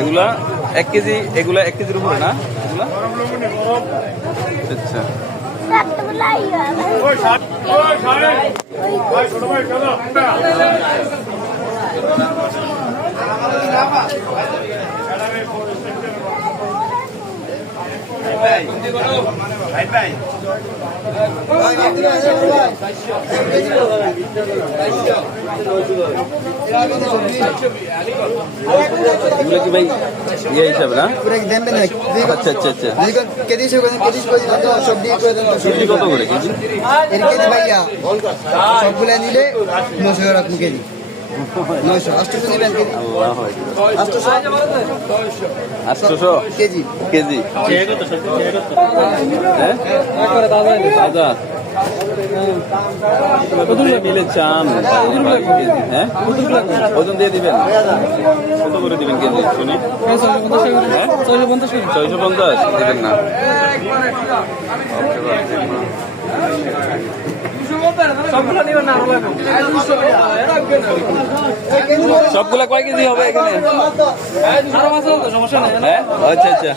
এগুলা 1 কেজি, এগুলা 1 কেজির উপরে না এগুলা? আচ্ছা এগুলো কি ভাই ইয়ে হিসাবে না? আচ্ছা আচ্ছা আচ্ছা। সবজি কত করে কেজি? সবগুলা নিলে 900 টাকা কেজি। 900 800 নিবেন কেজি। 800 KG KG. তাজা মিলে চান হ্যাঁ, ওজন দিয়ে দিবেন। কত করে দিবেন কেজি শুনি? 650 দিবেন না? সবগুলা কয় কেজি হবে এখানে? হ্যাঁ আচ্ছা আচ্ছা।